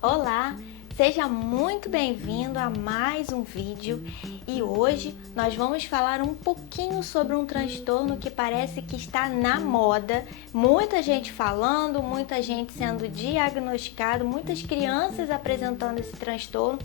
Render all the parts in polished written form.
Olá, seja muito bem-vindo a mais um vídeo e hoje nós vamos falar um pouquinho sobre um transtorno que parece que está na moda, muita gente falando, muita gente sendo diagnosticado, muitas crianças apresentando esse transtorno,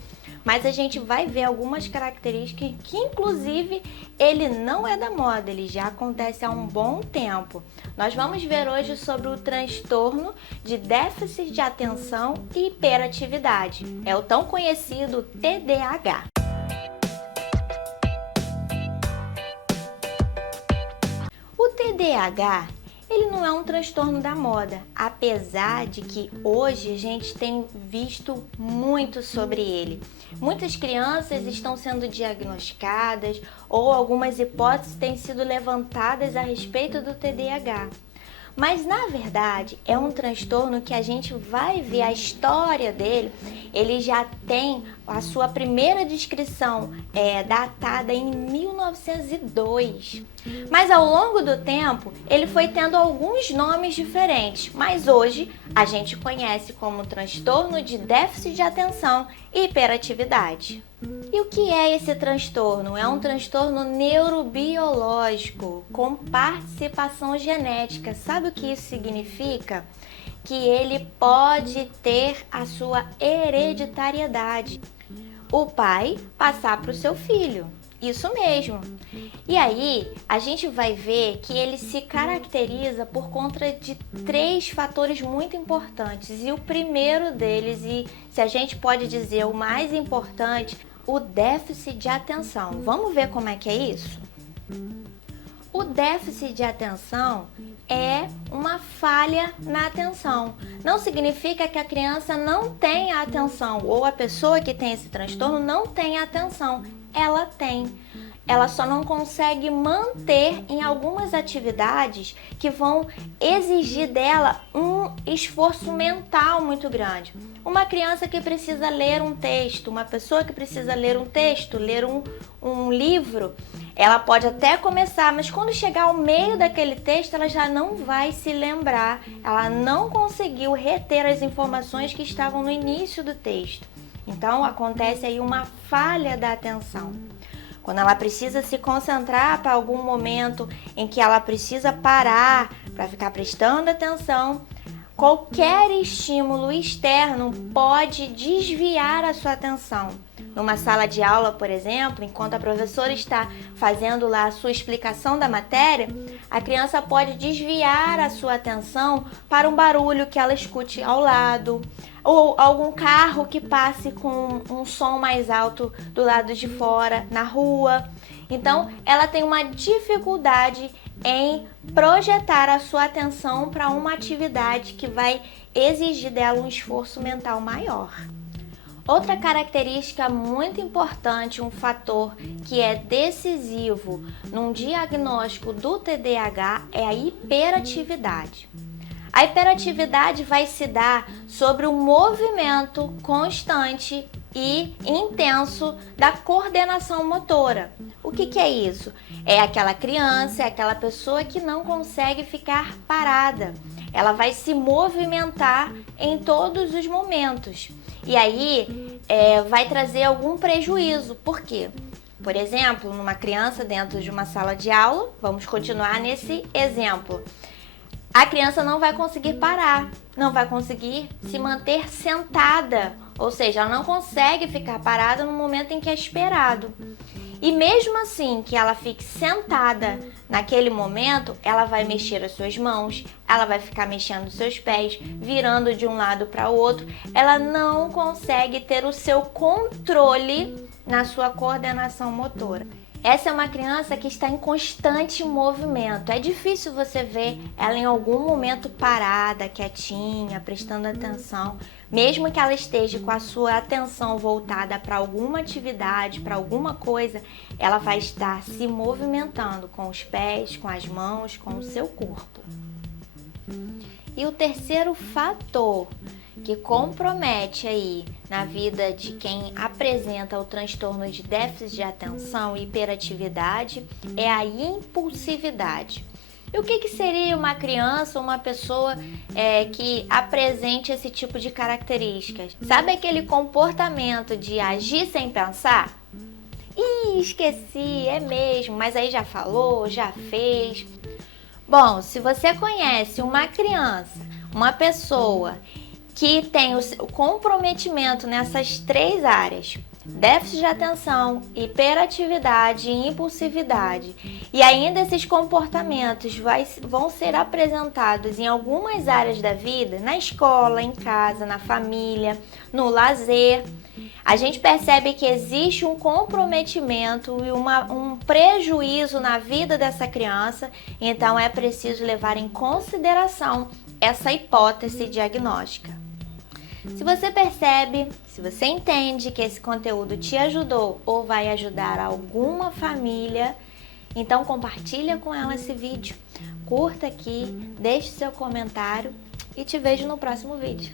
mas a gente vai ver algumas características que inclusive ele não é da moda, ele já acontece há um bom tempo. Nós vamos ver hoje sobre o transtorno de déficit de atenção e hiperatividade. É o tão conhecido TDAH. O TDAH, ele não é um transtorno da moda, apesar de que hoje a gente tem visto muito sobre ele. Muitas crianças estão sendo diagnosticadas ou algumas hipóteses têm sido levantadas a respeito do TDAH. Mas na verdade é um transtorno que a gente vai ver a história dele, ele já tem a sua primeira descrição datada em 1902. Mas ao longo do tempo ele foi tendo alguns nomes diferentes, mas hoje a gente conhece como transtorno de déficit de atenção e hiperatividade. E o que é esse transtorno? É um transtorno neurobiológico com participação genética. Sabe o que isso significa? Que ele pode ter a sua hereditariedade. O pai passar para o seu filho. Isso mesmo. E aí, a gente vai ver que ele se caracteriza por conta de 3 fatores muito importantes. E o primeiro deles, e se a gente pode dizer o mais importante, o déficit de atenção. Vamos ver como é que é isso? O déficit de atenção é uma falha na atenção. Não significa que a criança não tenha atenção ou a pessoa que tem esse transtorno não tenha atenção. Ela tem. Ela só não consegue manter em algumas atividades que vão exigir dela um esforço mental muito grande. Uma criança que precisa ler um texto, uma pessoa que precisa ler um texto, ler um livro, ela pode até começar, mas quando chegar ao meio daquele texto, ela já não vai se lembrar, ela não conseguiu reter as informações que estavam no início do texto. Então, acontece aí uma falha da atenção. Quando ela precisa se concentrar para algum momento em que ela precisa parar para ficar prestando atenção, qualquer estímulo externo pode desviar a sua atenção. Numa sala de aula, por exemplo, enquanto a professora está fazendo lá a sua explicação da matéria, a criança pode desviar a sua atenção para um barulho que ela escute ao lado, ou algum carro que passe com um som mais alto do lado de fora, na rua. Então, ela tem uma dificuldade em projetar a sua atenção para uma atividade que vai exigir dela um esforço mental maior. Outra característica muito importante, um fator que é decisivo num diagnóstico do TDAH é a hiperatividade. A hiperatividade vai se dar sobre o movimento constante e intenso da coordenação motora. O que é isso? É aquela criança, é aquela pessoa que não consegue ficar parada. Ela vai se movimentar em todos os momentos. E aí vai trazer algum prejuízo. Por quê? Por exemplo, numa criança dentro de uma sala de aula, vamos continuar nesse exemplo. A criança não vai conseguir parar, não vai conseguir se manter sentada, ou seja, ela não consegue ficar parada no momento em que é esperado. E mesmo assim que ela fique sentada naquele momento, ela vai mexer as suas mãos, ela vai ficar mexendo os seus pés, virando de um lado para o outro. Ela não consegue ter o seu controle na sua coordenação motora. Essa é uma criança que está em constante movimento. É difícil você ver ela em algum momento parada, quietinha, prestando atenção. Mesmo que ela esteja com a sua atenção voltada para alguma atividade, para alguma coisa, ela vai estar se movimentando com os pés, com as mãos, com o seu corpo. E o terceiro fator que compromete aí na vida de quem apresenta o transtorno de déficit de atenção e hiperatividade é a impulsividade. E o que seria uma criança ou uma pessoa que apresente esse tipo de características? Sabe aquele comportamento de agir sem pensar? Ih, esqueci, é mesmo, mas aí já falou, já fez. Bom, se você conhece uma criança, uma pessoa que tem o comprometimento nessas 3 áreas, déficit de atenção, hiperatividade e impulsividade, e ainda esses comportamentos vão ser apresentados em algumas áreas da vida, na escola, em casa, na família, no lazer, a gente percebe que existe um comprometimento e um prejuízo na vida dessa criança, então é preciso levar em consideração essa hipótese diagnóstica. Se você percebe, se você entende que esse conteúdo te ajudou ou vai ajudar alguma família, então compartilha com ela esse vídeo, curta aqui, deixe seu comentário e te vejo no próximo vídeo.